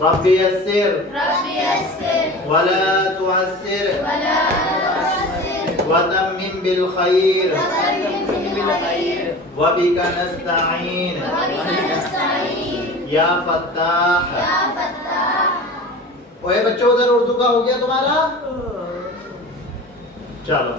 رب يسر رب يسر ولا تعسر ولا تعسر وتمم بالخير وتمم بالخير وبك نستعين وبك نستعين یا فتاح. يا فتاح. اوے بچوں ادھر اردو کا ہو گیا تمہارا؟ چلو.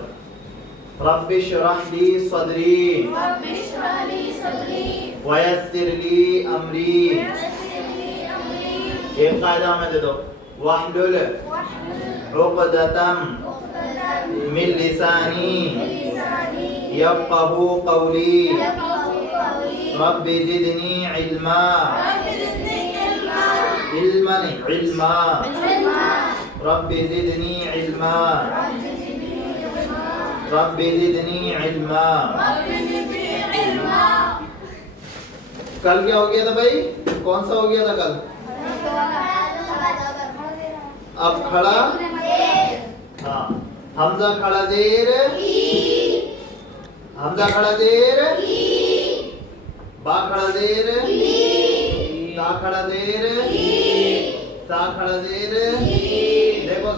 رب اشرح لي صدري رب اشرح لي صدري ويسر لي امري. ويسر لي امري. ایک قاعدہ ہمیں دے دو. واحلل واحلل عقدة عقدة من لساني من لساني يفقهوا قولي. يفقهوا قولي. رب زدني علما. رب زدني علما. علما علما. علما. رب زدني علما. رب زدني علما. رب زدني علما. رب زدني علما. کل کیا ہو گیا تھا بھائی؟ کون سا ہو گیا تھا کل؟ اب کھڑا ہاں حمزہ کھڑا زیر حمزہ کھڑا زیر با کھڑا زیر تا کھڑا زیر تا کھڑا زیر. دیکھو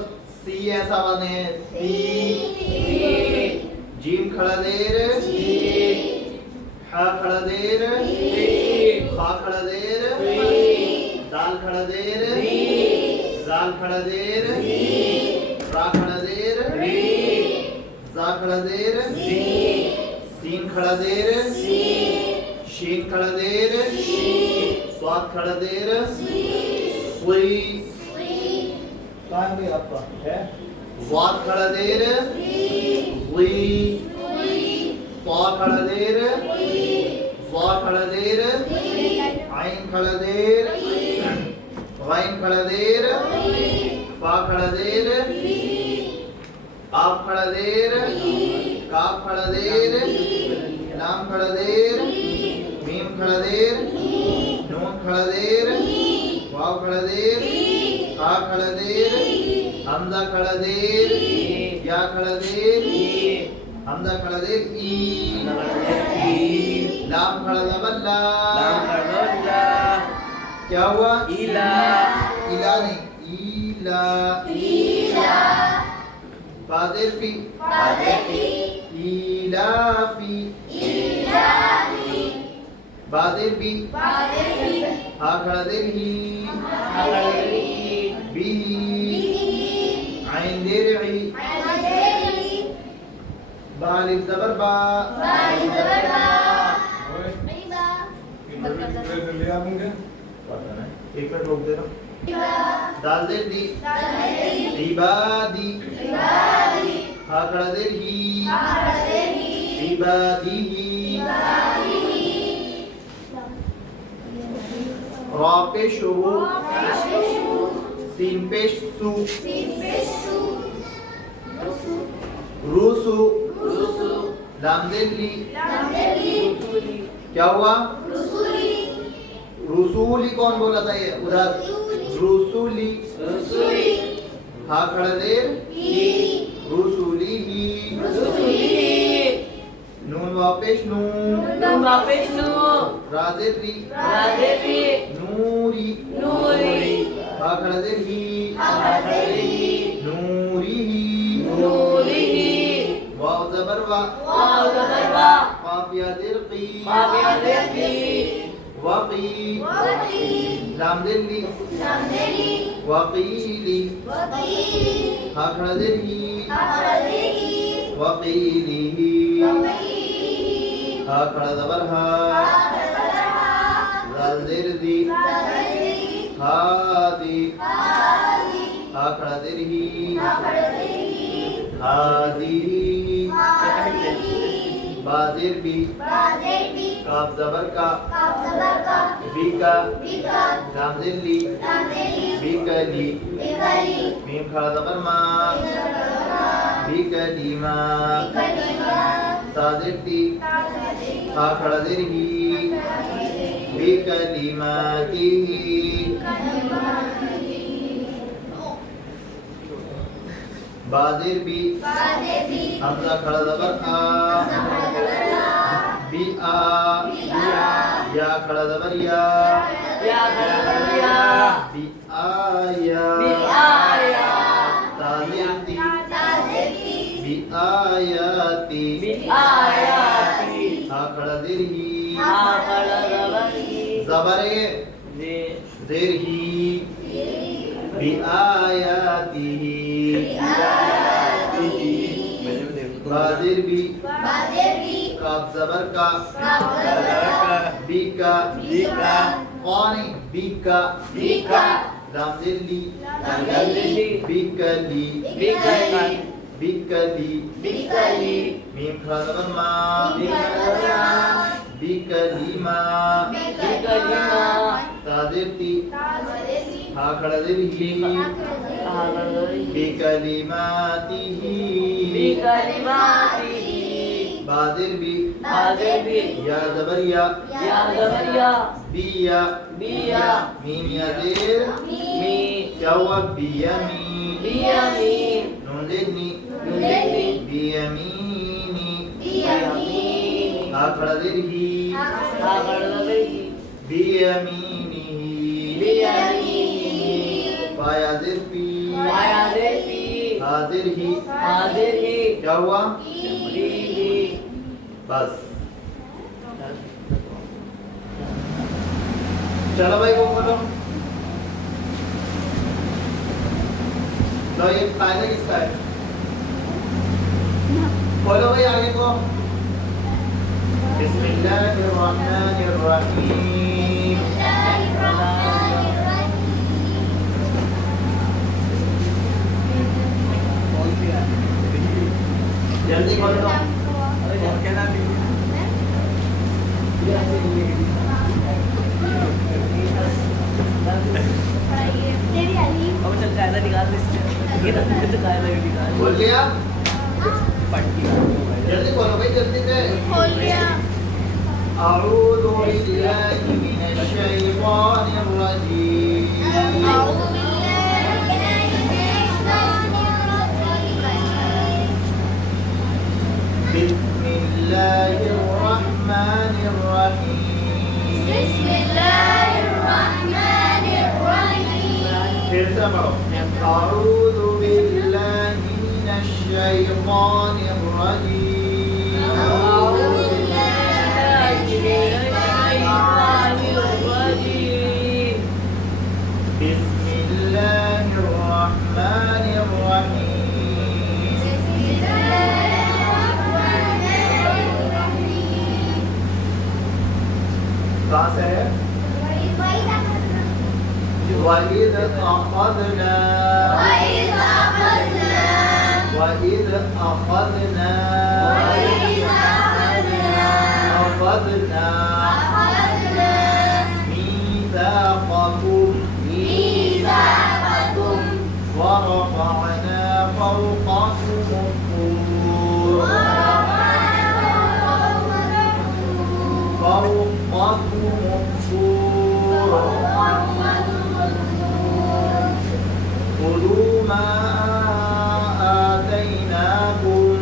سی ایسا بنے سی. جیم کھڑا زیر ہا کھڑا زیر خا کھڑا زیر دال کھڑا زیر زال کھڑا زیر را کھڑا زیر زا کھڑا زیر سین کھڑا زیر شین کھڑا زیر سواد کھڑا زیر سوئی. کہاں ہے آپ کا ہے واد کھڑا زیر وی طا کھڑا زیر ظا کھڑا زیر عین کھڑا زیر غین کھڑا زیر فا کھڑا زیر قاف کھڑا زیر کاف کھڑا زیر لام کھڑا زیر میم کھڑا زیر نون کھڑا زیر واو کھڑا زیر قا کھڑا زیر حمزہ کھڑا زیر یا کھڑا زیر حمزہ کھڑا زیر ای. لام کھڑا زبر لا. کیا ہوا؟ ایلا. ایلا نہیں ایلا. فاضل فی ایلافی. بادل بی ہا کھڑا دیر ہی بی عین دیر عی. بالف زبر با ایک منٹ روک دے رہا. دال دیر دی عبادی. ہا کھڑا دیر ہی عبادی ہی. را پیش رو سین پیش سو روسو. لام دیر لی کیا ہوا؟ رسولی. کون بولا تھا یہ ادھر؟ رسولی. ہا کھڑا دیر رسولی ہی. نون واپس نو رازر ری نوری. ہا کھڑا دیر ہی نوری ہی. واو زبر وا قاف یا دیر قی وقی. لام دیر لی وقیلی. ہا کھڑا دیر ہی وقیلی ہی. ہا کھڑا زبر ہا زال دیر دی ہادی. ہا کھڑا دیر ہی ہادی. بازر بی کاف زبر کا بی کا لام دیر لی بی کا لی. میم کھڑا زبر ما بی کا لی ما. تازر تی ہا کھڑا دیر ہی بی کلماتی. بازر بی حمزہ کھڑا زبر آ بی آ یا کھڑا زبر یا يا غربيا بآيات تازيتي بآياتي بآياتي أقدره آخر زبري زبره زره بآياته بادر بی کاف زبر کا بی کا قانی بی کا لام دلی بی کلی بی کلی میم کھڑا زبر ما بی کلیما تادر تی ہا کھڑا در ہی بی کلیماتی بادر بی یا زبر یا بیا میم یا دیر کیا ہوا بیمی نون دینی بیمینی ہا کھڑا در ہی بیمینی پایا در پی حاضر ہی کیا ہوا بس چلو بھائی وہ بولو لو یہ قاعدہ کس کا ہے بولو بھائی آگے کو بسم اللہ الرحمن الرحیم جلدی بولو بول لیا جلدی بولو بھائی جلدی سے اعوذ باللہ من الشیطان الرجیم بسم اللہ الرحمن الرحیم پھر سے پڑھو اعوذ باللہ من الشیطان الرجیم بسم اللہ الرحمن الرحیم کہاں سے ہے وَإِذْ أَخَذْنَا ميثاقكم ورفعنا فوقكم الطور خذوا ما آتيناكم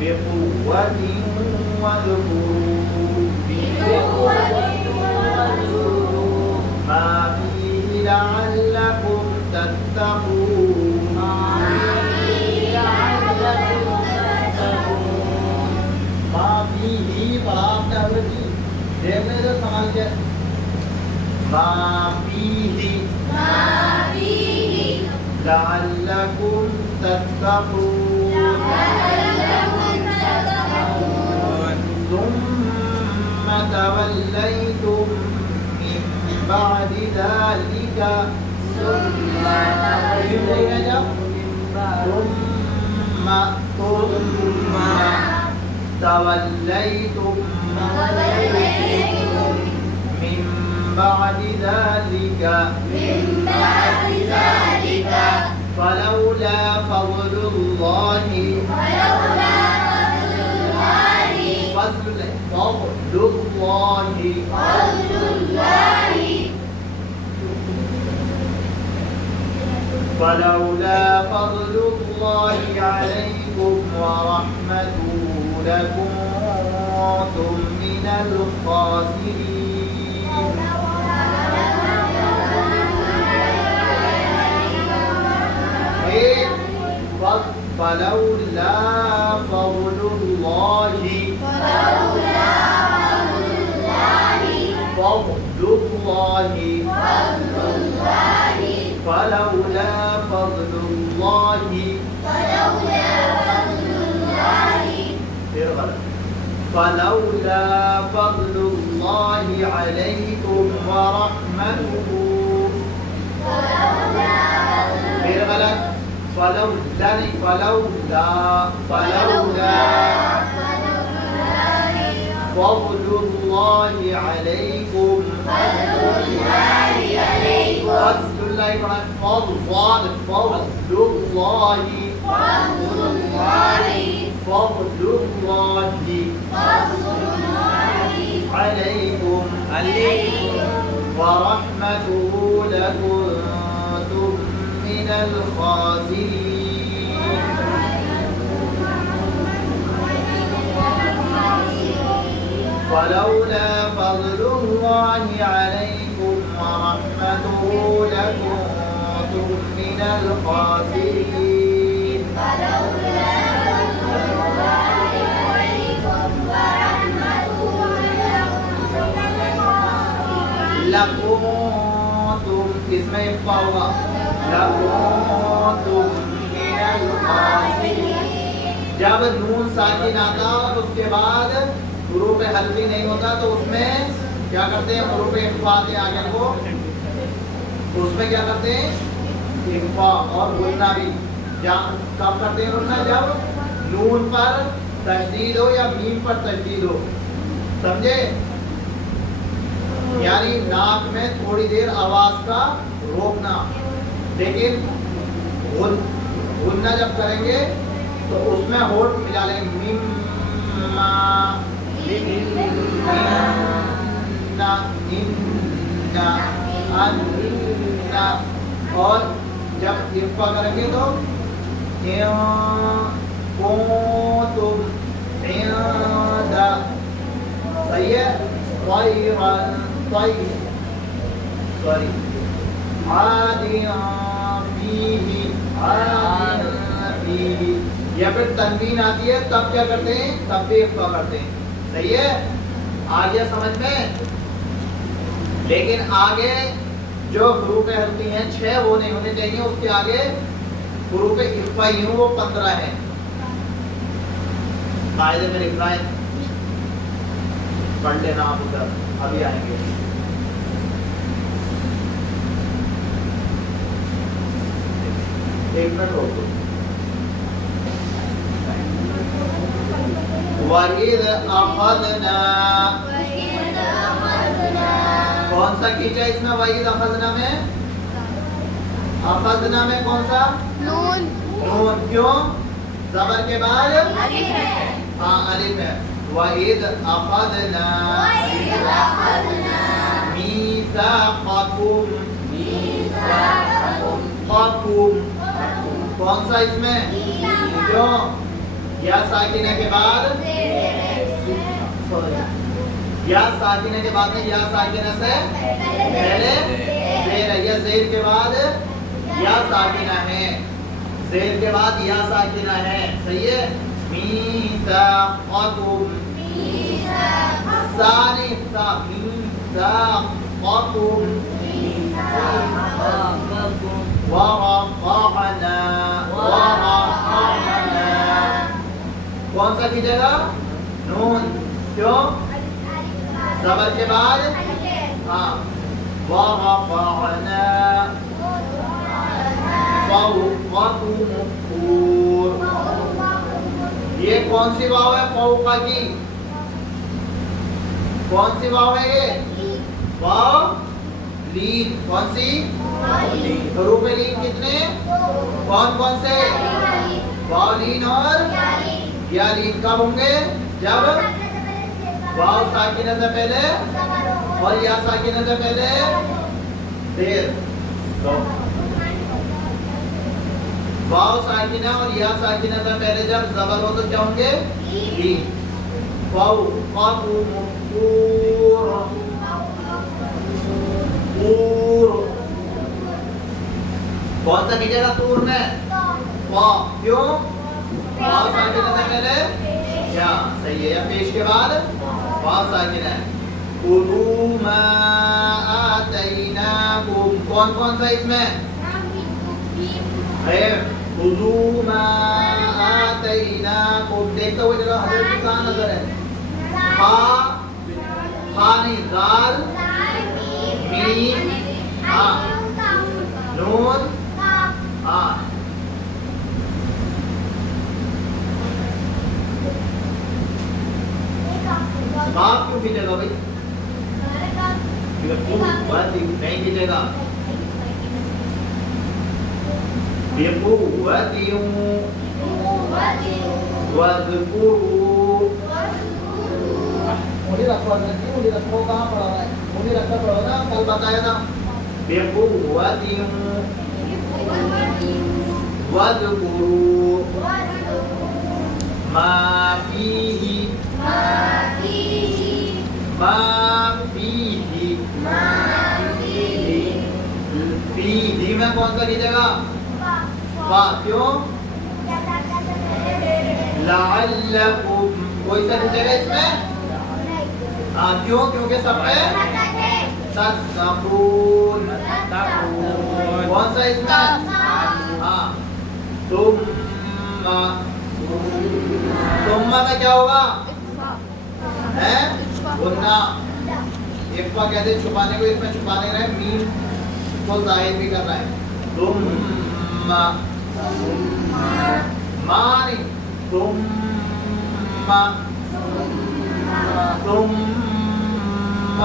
بقوة واذكروا ما فيه لعلكم تتقون ما فيه بڑا جی دیکھنے جو سوال کیا ما فيه لعلكم تتقون ثم توليتم من بعد ذلك ثم توليتم من بعد ذلك فلولا فضل الله فلولا فضل الله عليكم ورحمته لكنتم لكنتم من الخاسرين فلولا فضل الله فلولا فضل الله پھر غلط فلولا فضل الله عليكم ورحمته پھر غلط فلولا نہیں فلولا فضل الله عليكم فضل الله عليكم ورحمته لكنتم من الخاسرين ولولا فضل الله عليكم ورحمته لكنتم من الخاسرين لكنتم اسم فوق لكنتم من الخاسرين جب نون ساکن آتا اور اس کے بعد حروف حلقی نہیں ہوتا تو اس میں کیا کرتے ہیں حروف اخفا آتے ہیں آگے کو اس میں کیا کرتے ہیں اخفا اور غنہ بھی کب کرتے ہیں غنہ جب نون پر تشدید ہو یا میم پر تشدید ہو سمجھے یعنی ناک میں تھوڑی دیر آواز کا روکنا لیکن غنہ جب کریں گے تو اس میں ہونٹ ملا لیں گے میم اور جب اخفا کریں گے تو صحیح ہے یا پھر تنوین آتی ہے تب کیا کرتے ہیں تب بھی اخفا کرتے ہیں صحیح ہے آ گیا سمجھ میں لیکن آگے جو حروف حلقی ہیں 6 وہ نہیں ہونے چاہیے اس کے آگے حروف اخفا ہی ہوں وہ 15 ہیں قاعدے میں لکھنا ہے پڑھ لینا آپ ادھر ابھی آئیں گے ایک منٹ روک دو وَإِذْ أَخَذْنَا کون سا کھینچا اس میں وَإِذْ أَخَذْنَا میں اخذنا میں کون سا نون کیوں زبر کے بعد ہاں الف ہے وَإِذْ أَخَذْنَا مِيثَاقَكُمْ کون سا اس میں کیوں یا ساکنہ کے بعد یا ساکنہ کے بعد یا ساکنہ سے پہلے زیر ہے یا زیر کے بعد یا ساکنہ ہے زیر کے بعد یا ساکنہ ہے صحیح ہے میثاقکم ثانی تا میثاقکم ورفعنا کون سا کیجئے گا نون کیوں زبر کے بعد ہاں ورفعنا فوقكم الطور یہ کون سی واو ہے فوقہ کی کون سی واو ہے یہ واو لین کون سی حروف لین کتنے کون سے واو لین اور یا لین کب ہوں گے جب واو ساکنہ سے پہلے اور یا ساکنہ سے پہلے زیر واو ساکنہ اور یا ساکنہ سے پہلے جب زبر ہو تو کیا ہوں گے لین فوقكم الطور طور کون سا کیجیے گا طور میں فا کیوں فا ساکن ہے پہلے کیا صحیح ہے یا پیش کے بعد فا ساکن ہے خذوا ما آتیناکم کون کون سا اس میں خذوا ما آتیناکم دیکھتا ہوئے جگہ حضرت کی کہاں نظر ہے خا خا نہیں زال میم ہاں نون ہاں باپ کیوں کھینچے گا بھائی نہیں کھینچے گا مجھے رکھو مجھے رکھو کہاں پڑا ہے مجھے رکھا پڑا نا کل بتایا تھا واذکروا ما فیہ ما فیہ فیہ میں کون سا کیجیے گا فا کیوں لعلکم کوئی سا کیجیے گا اس میں کیوں کیونکہ سب میں تتقون کون سا اس میں ہاں ثم میں کیا ہوگا ہے غنہ اخفا کہتے ہیں چھپانے کو اس میں چھپانے رہے میم کو ظاہر بھی کر رہا ہے ثم مانی ثم ثم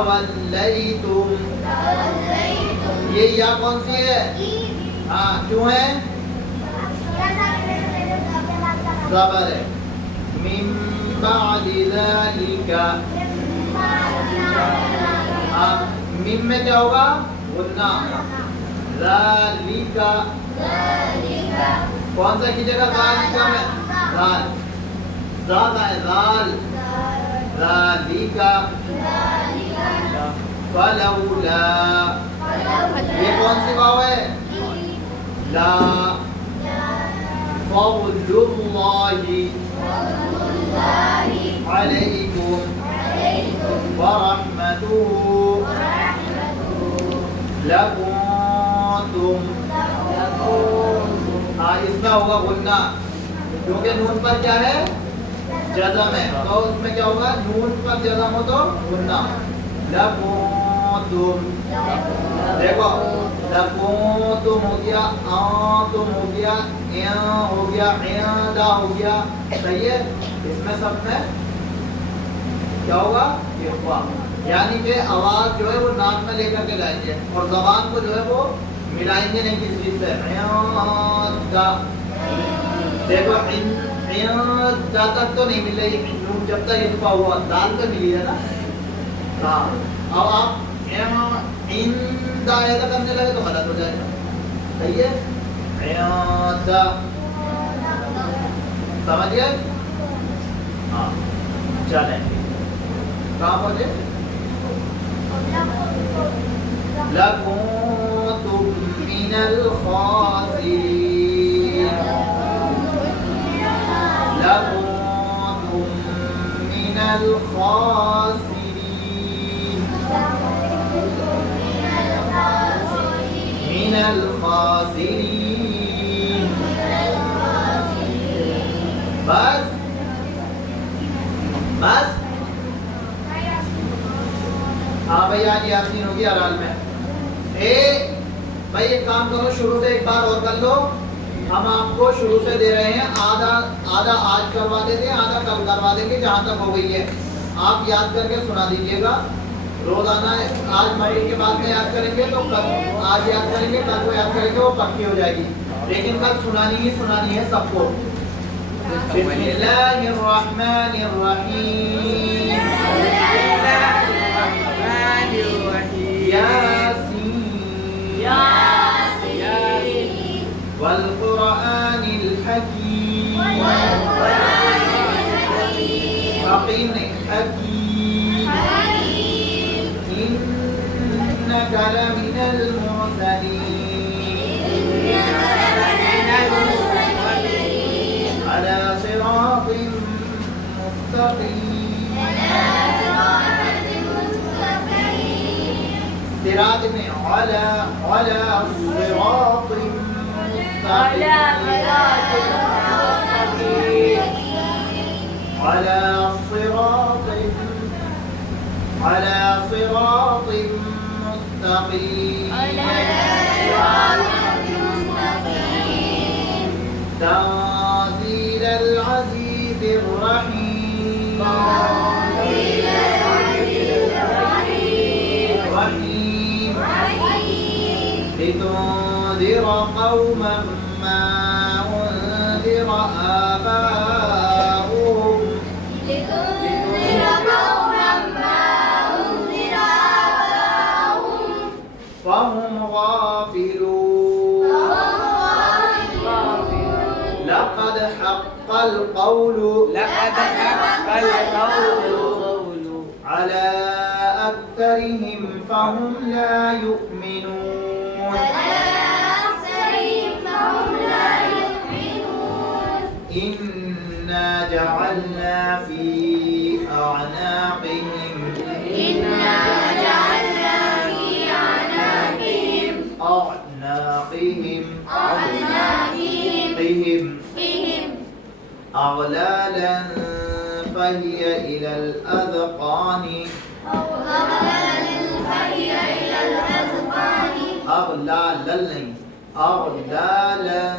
تولیتم یہ یا کون سی ہے ہاں کیوں ہے زبر ہے من بعد ذلك میم میں کیا ہوگا غنہ ذالک کون سا کیجیے گا ذالک میں ذال زیادہ ہے ذال ذالک فلولا یہ کون سی واو ہے لا فضل اللہ علیکم ورحمتہ لکنتم اس میں ہوگا غنہ کیونکہ نون پر کیا ہے جزم ہے تو اس میں کیا ہوگا نون پر جزم ہو تو غنہ لکنتم دیکھو لکنتم ہو گیا آنتم ہو گیا ہو گیا عیندا ہو گیا صحیح ہے اس میں سب میں کیا ہوگا اخفا یعنی کہ آواز جو ہے وہ ناک میں لے کر کے جائیں گے اور زبان کو جو ہے وہ ملائیں گے نہیں کسی چیز سے عیندا دیکھو عیندا تک تو نہیں مل رہی جب تک اخفا ہوا دال پہ ملی ہے نا ہاں اب آپ عیندا ایسا کرنے لگے تو غلط ہو جائے گا صحیح ہے عیندا سمجھ گئے ہاں چلیں کہاں پہنچے لَكُنتُم مِّنَ الْخَاسِرِينَ لَكُنتُم مِّنَ الْخَاسِرِينَ مِّنَ الْخَاسِرِينَ بس بس ہاں بھائی آج یاسین ہوگی ارال میں بھائی ایک کام کرو شروع سے ایک بار اور کر لو ہم آپ کو شروع سے دے رہے ہیں آدھا آج کروا دیتے ہیں آدھا کل کروا دیں گے جہاں تک ہو گئی ہے آپ یاد کر کے سنا دیجیے گا روزانہ آج مغرب کے بعد میں یاد کریں گے تو کل آج یاد کریں گے کل کو یاد کریں گے وہ پکی ہو جائے گی لیکن کل سنانی ہی سنانی ہے سب کو بسم الله الرحمن الرحيم ياسين والقرآن الحكيم حكيم إنك لمن المرسلين على صراط مستقيم صراط میں على صراط مستقيم على صراط مستقيم تنزيل العزيز الرحيم لتنذر قوما ما أنذر آباؤهم فهم غافلون لقد حق القول على أكثرهم فهم لا يؤمنون إنا جعلنا في أعناقهم أغلالا فهي إلى الأذقان أغلالا نہیں أغلالا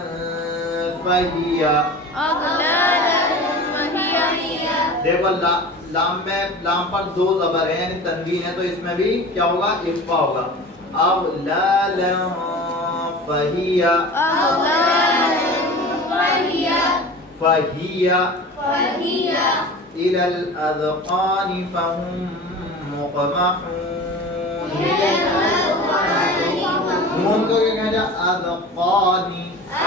فهي دیکھو لام میں لام پر دو زبر ہیں یعنی تنوین ہے تو اس میں بھی کیا ہوگا اخفا ہوگا اغلالا فهي إلى الأذقان فهم مقمحون نون کو کیا کہا جائے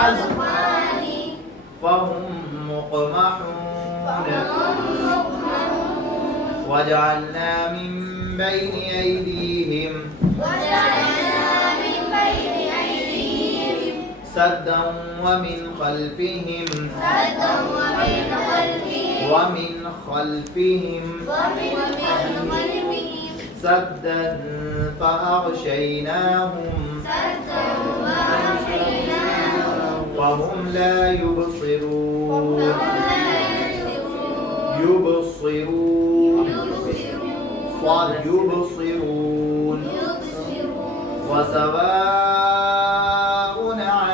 اذقانی فهم مقمحون وجعلنا من بين أيديهم سدا ومن خلفهم سدا فأغشيناهم وهم لا يبصرون وسواء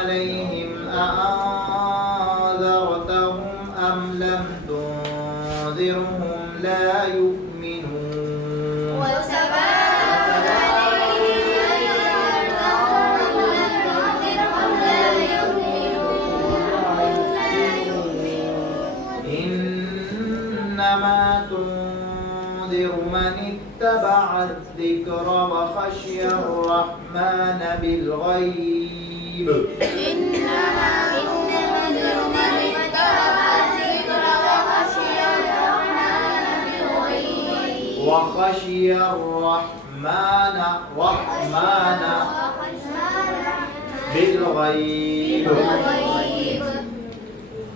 عليهم أأنذرتهم أم لم تنذرهم لا يؤمنون إنما تنذر من اتبع الذكر وخشي الرحمن بالغيب وخشي الرحمن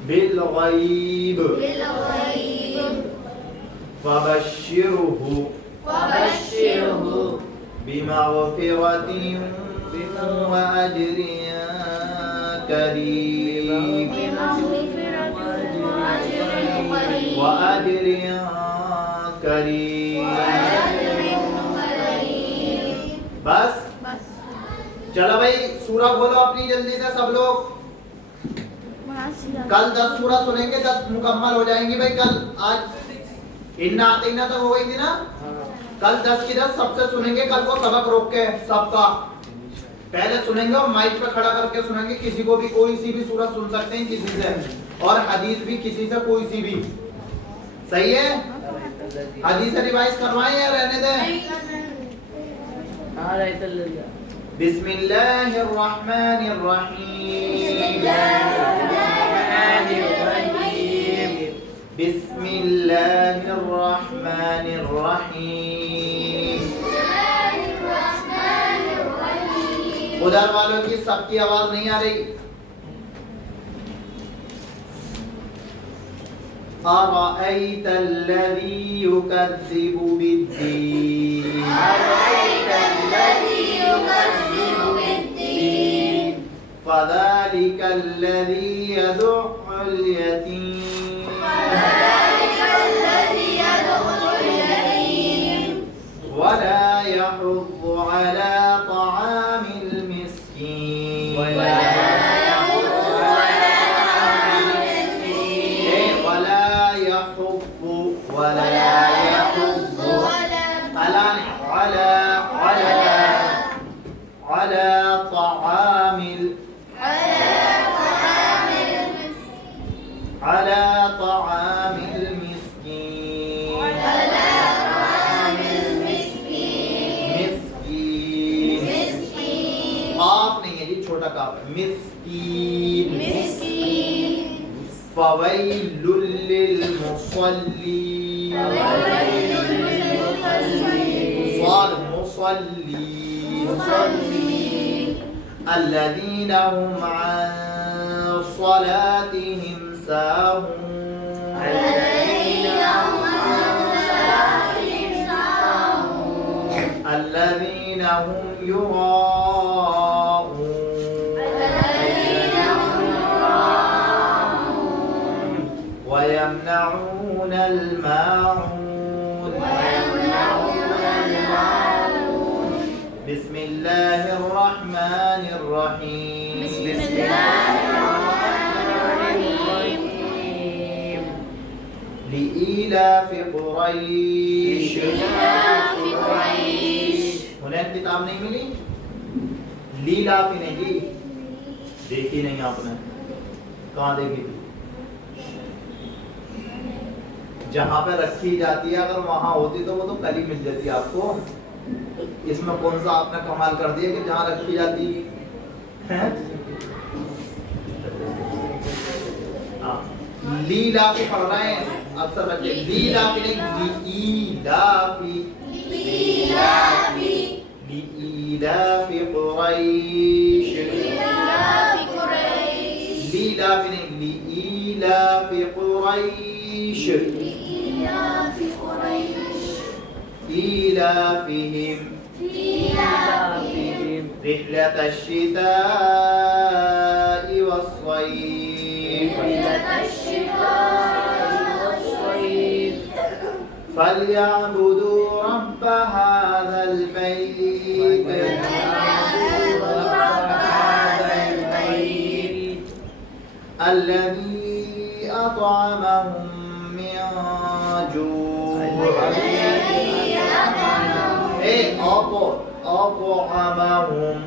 بالغيب فبشره بمغفرة وأجر كريم بس چلو بھائی سورہ بولو اپنی جلدی سے سب لوگ کل 10 سورہ سنیں گے 10 مکمل ہو جائیں گی بھائی کل آج انا اعطینا تو ہو گئی تھی نا کل 10 کی 10 سب سے سنیں گے کل کو سبق روک کے سب کا پہلے سنیں گے اور مائک پہ کھڑا کر کے سنیں گے کسی کو بھی کوئی سی بھی سورہ سن سکتے ہیں کسی سے اور حدیث بھی کسی سے کوئی سی بھی صحیح ہے حدیث ریوائز کروائیں یا رہنے دیں بسم اللہ الرحمن الرحیم بسم اللہ الرحمن الرحیم ادھر والوں کی سب کی آواز نہیں آ رہی أرأيت الذي يكذب بالدين أرأيت الذي يكذب بالدين فذلك الذي يدع اليتيم فذلك الذي يدعو اليتيم ولا يحض على طعام المسكين ولا يحض على طعام المسكين ولا يحض ولا يحض على طعام على طعام المسكين مسكين قاف نہیں ہے جی چھوٹا قاف مسکین فويل للمصلين صاد مصلين الذين هم عن صلاتهم ساهون الذين هم يراءون ويمنعون الماعون بسم الله الرحمن الرحيم لإيلاف قريش انہیں کتاب نہیں ملی لیلاف ہی نہیں جی دیکھی نہیں آپ نے کہاں دیکھی تھی جہاں پہ رکھی جاتی ہے اگر وہاں ہوتی تو وہ تو کل ہی مل جاتی آپ کو اس میں کون سا آپ نے کمال کر دیا کہ جہاں رکھی جاتی ہے لیلافی پڑھ رہے ہیں اکثر بچے لیلافی نہیں لیلافی لیلافی قریش لیلافی نہیں لیلافی قریش إيلافهم رحلة الشتاء والصيف فليعبدوا رب هذا البيت الذي أطعمهم من جوع أطعمهم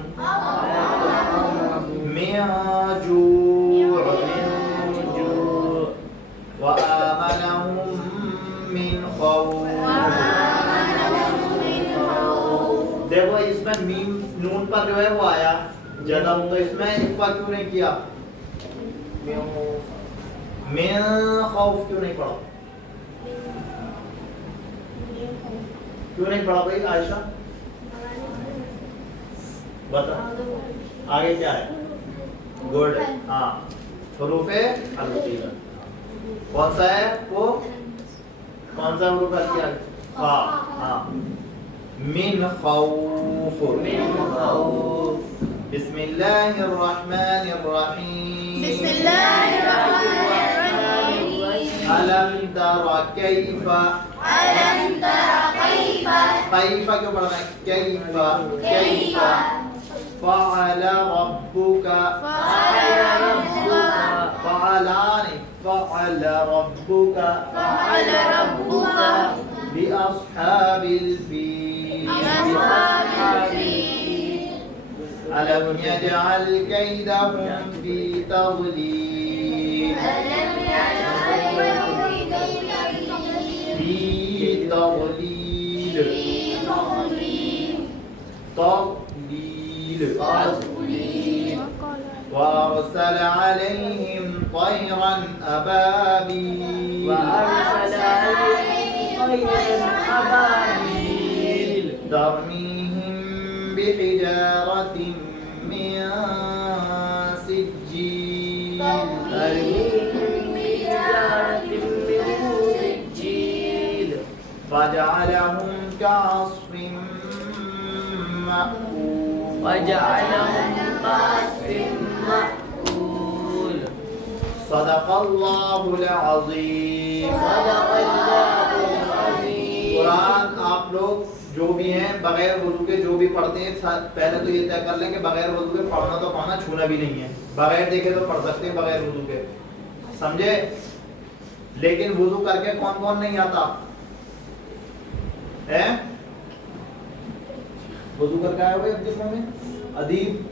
من جوع وآمنهم من خوف دیکھو اس میں میم نون پر جو ہے وہ آیا جدم تو اس میں اقفا کیوں نہیں کیا من خوف کیوں نہیں پڑھا کیوں نہیں پڑھا بھائی عائشہ بتا آگے کیا ہے گڈ ہاں حروف القیہ کون سا ہے وہ کون سا حروف القیہ ہاں ہاں من خوف بسم اللہ الرحمن الرحیم بسم اللہ الرحمن الرحیم ألم تر كيف ألم تر كيف كيف کیوں پڑھنا ہے كيف فعل ربك فعل ربك بأصحاب الفيل ألم يجعل كيدهم في تضليل في تضليل تضليل وأرسل عليهم طيرا أبابيل وأرسل عليهم طيرا أبابيل ترميهم بحجارة من سجيل ترميهم بحجارة من سجيل فجعلهم كعصف مأكول وجعلهم كعصف مأكول صدق الله العظيم صدق الله العظيم قرآن آپ لوگ جو بھی ہیں بغیر وضو کے جو بھی پڑھتے ہیں پہلے تو یہ طے کر لیں کہ بغیر وضو کے پڑھنا تو پڑھنا چھونا بھی نہیں ہے بغیر دیکھے تو پڑھ سکتے ہیں بغیر وضو کے سمجھے لیکن وضو کر کے کون کون نہیں آتا ہے وضو کر کے آئے ہوئے جسموں میں ادیب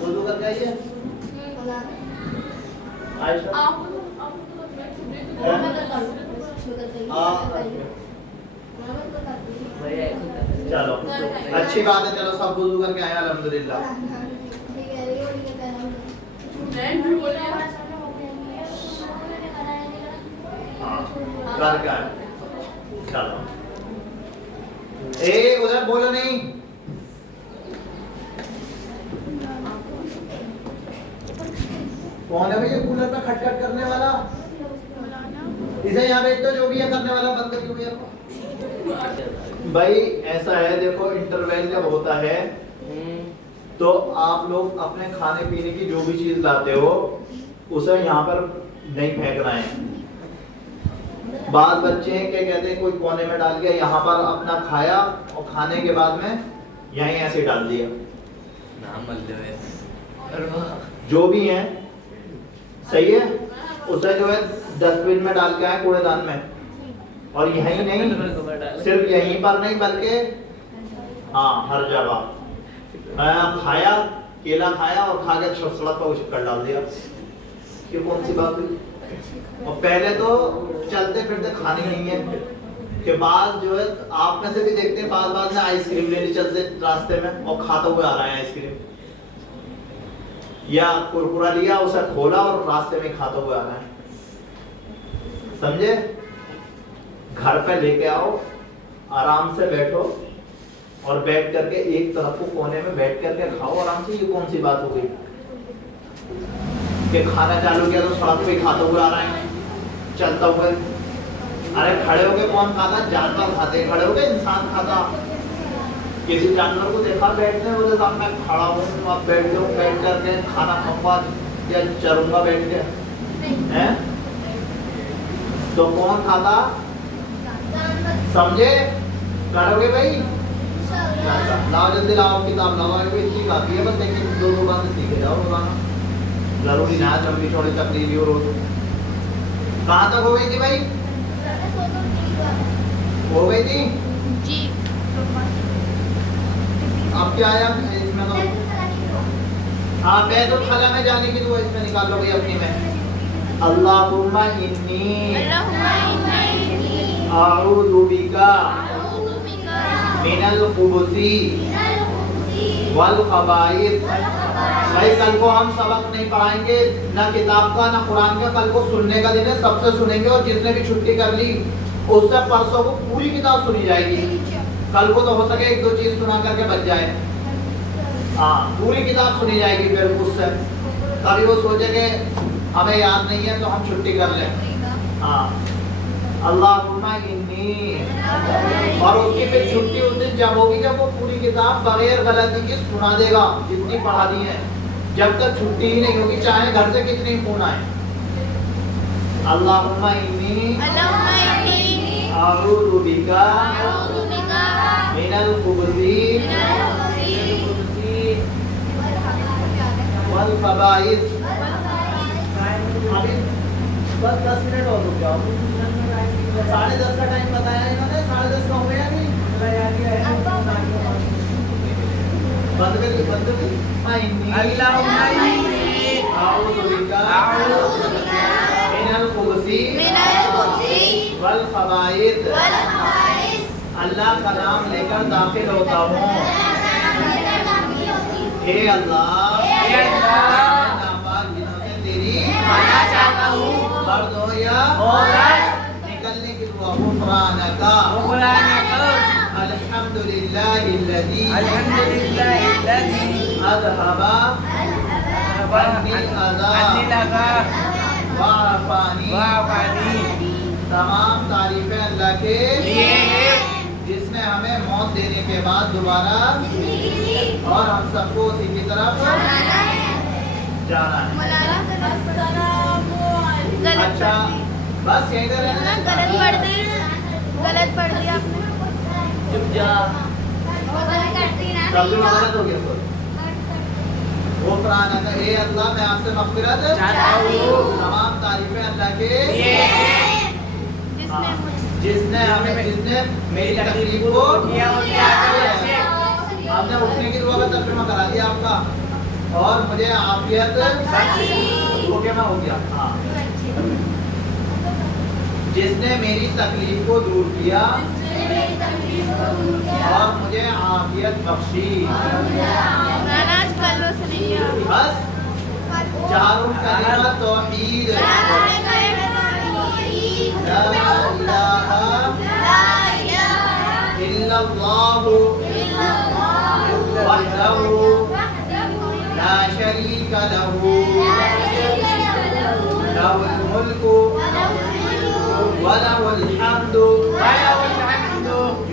وضو کر کے آئیے عائشہ چلو اچھی بات ہے چلو سب وضو کر کے آئے الحمدللہ کر کے آئے چلو ادھر بولو نہیں کون ہے بھائی یہ کولر پہ کھٹ کھٹ کرنے والا اسے یہاں بیچ تو جو بھی ہے کرنے والا بند کر دیا بھائی ایسا ہے دیکھو انٹرویل جب ہوتا ہے تو آپ لوگ اپنے کھانے پینے کی جو بھی چیز لاتے ہو اسے یہاں پر نہیں پھینکنا ہے بعض بچے ہیں کہ کہتے ہیں کوئی کونے میں ڈال گیا یہاں پر اپنا کھایا اور کھانے کے بعد میں یہیں ایسے ڈال دیا جو بھی ہیں صحیح ہے اسے جو ہے ڈسٹ بن میں ڈال کے آئے کوڑے دان میں اور یہیں نہیں صرف یہیں پر نہیں بلکہ ہاں ہر جگہ کھایا کیلا کھایا اور کھا کے سڑک پر کر ڈال دیا یہ کون سی بات ہوئی اور پہلے تو چلتے پھرتے کھانی نہیں ہے کہ بعض جو ہے آپ میں سے بھی دیکھتے ہیں بعض میں آئس کریم لینے چلتے راستے میں اور کھاتے ہوئے آ رہے ہیں آئس کریم یا کرکرا لیا اسے کھولا اور راستے میں کھاتے ہوئے آ رہے ہیں سمجھے گھر پہ لے کے آؤ آرام سے بیٹھو اور بیٹھ کر کے ایک طرف کو کونے میں بیٹھ کر کے کھاؤ آرام سے یہ کون سی بات ہو گئی کہ کھانا چالو کیا تو سڑک پہ کھاتے ہوئے آ رہے ہیں چلتا ہوئے ارے کھڑے ہو کے کون کھاتا جانور کھاتے کھڑے ہو کے انسان کھاتا کسی جانور کو دیکھا بیٹھتے ہیں بولے صاحب میں کھڑا ہوں اب بیٹھ جاؤں بیٹھ کر کے کھانا کھاؤں گا یا چروں گا بیٹھ کے تو کون کھاتا سمجھے کرو گے بھائی لاؤ جلدی لاؤ کتاب لاؤ اتنی کافی ہے بس دیکھیں دو باتیں سیکھے جاؤ روزانہ ضروری نہ لمبی چھوڑی تقریری ہو روز کہاں تک ہو گئی تھی بھائی ہو گئی تھی جی اب کیا آیا اس میں تو ہاں بیت الخلا میں جانے کی دعا اس میں نکال لو گئی اپنی میں اللہم انی اعوذ بکا من الخبث والخبائث بھائی کل کو ہم سبق نہیں پڑھائیں گے نہ کتاب کا نہ قرآن کا کل کو سننے کا دن ہے سب سے سنیں گے اور جس نے بھی چھٹی کر لی اس سے پرسوں کو پوری کتاب سنی جائے گی کل کو تو ہو سکے ایک دو چیز سنا کر کے بچ جائے ہاں پوری کتاب سنی جائے گی پھر اس سے کبھی وہ سوچے کہ ہمیں یاد نہیں ہے تو ہم چھٹی کر لیں ہاں اللہم انی اور اس کی پھر چھٹی اس دن جب ہوگی جب وہ پوری کتاب بغیر غلطی کی سنا دے گا جتنی پڑھا دی ہے جب تک چھٹی ہی نہیں ہوگی چاہے گھر سے کتنی فون آئے اللہم انی اعوذ بکا من الخبث والخبائث بس 10 منٹ اور رک جاؤ. 10:30 کا ٹائم بتایا انہوں نے. 10:30 کا ہو گیا نہیں. بند کر دی. اللہم انی اعوذ بک من الخبث والخبائث. اللہ کا نام لے کر داخل ہوتا ہوں. اے اللہ ناپاک جنوں سے تیری مانا چاہتا ہوں مرد ہو یا عورت نکلنے کی دعا. غفرانک غفرانک الحمدللہ الذی الحمدللہ الذی اذهب عنی الاذى وعافانی. تمام تعریفیں اللہ کے لیے جس نے ہمیں موت دینے کے بعد دوبارہ اور ہم سب کو اسی کی طرف جانا ہے. اچھا بس یہیں پر رہنا ہے. غلط پڑھ دیا آپ نے. چپ جا ترجمہ غلط ہو گیا. غفرانک اے اللہ میں آپ سے مغفرت چاہتا ہوں. تمام تعریفیں اللہ کے جس نے جس نے میری تکلیف کو کیا اور کیا آپ نے اٹھنے کی دعا کا ترجمہ کرا دیا آپ کا. اور مجھے عافیت وہ کہنا ہو گیا. ہاں جس نے میری تکلیف کو دور کیا اور مجھے عافیت بخشی. بس چاروں کلمہ توحید. لا الہ الا اللہ وحدہ لا شریک لہ لہ الملک وَلَهُ الْحَمْدُ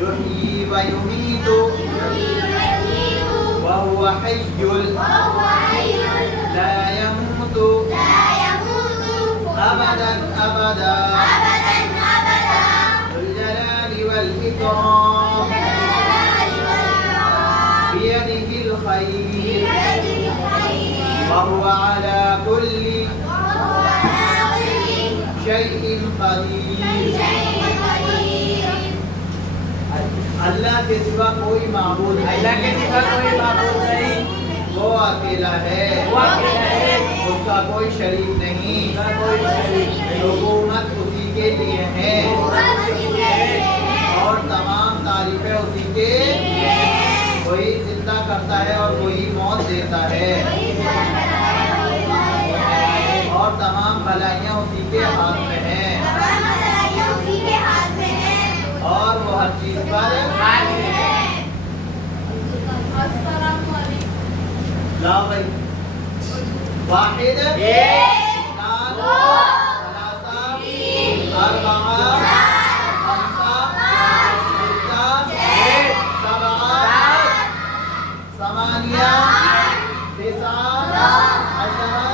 يُحْيِي وَيُمِيتُ وَهُوَ حَيٌّ لَا يَمُوتُ أَبَدًا أَبَدًا ذُو الْجَلَالِ وَالْإِكْرَامِ بِيَدِهِ الْخَيْرُ وَهُوَ عَلَى كُلِّ شيء قدير. اللہ کے سوا کوئی معبود نہیں. اللہ کے سوا کوئی معبود نہیں. وہ اکیلا ہے. وہ اکیلا ہے. اس کا کوئی شریک نہیں. کوئی شریک نہیں. حکومت اسی کے لیے ہے اور تمام تعریفیں اسی کے. وہی زندہ کرتا ہے اور وہی موت دیتا ہے اور تمام بھلائیاں اسی کے ہاتھ میں ہیں اور وہ ہر چیز پر لا بھائی. واحد اثنان ثلاثہ اربعہ خمسہ ستہ سبعہ ثمانیہ تسعہ عشرہ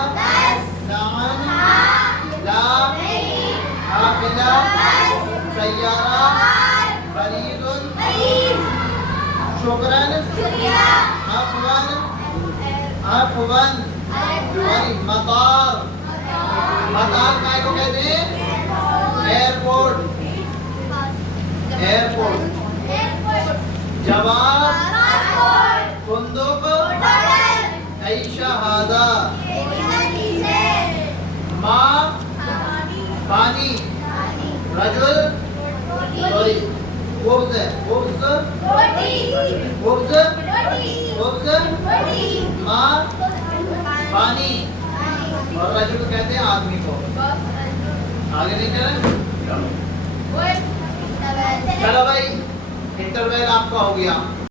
نعم لا حافظہ سیارہ برید شکرن عفواً مطار. مطار کائے کو کہتے ہیں؟ ایئرپورٹ. جواب فندق عیشہ ہذا. ماں پانی. رجل خبز ماں پانی. اور رجل کہتے ہیں آدمی کو. آگے نہیں چلیں. چلو بھائی انٹرویل آپ کا ہو گیا.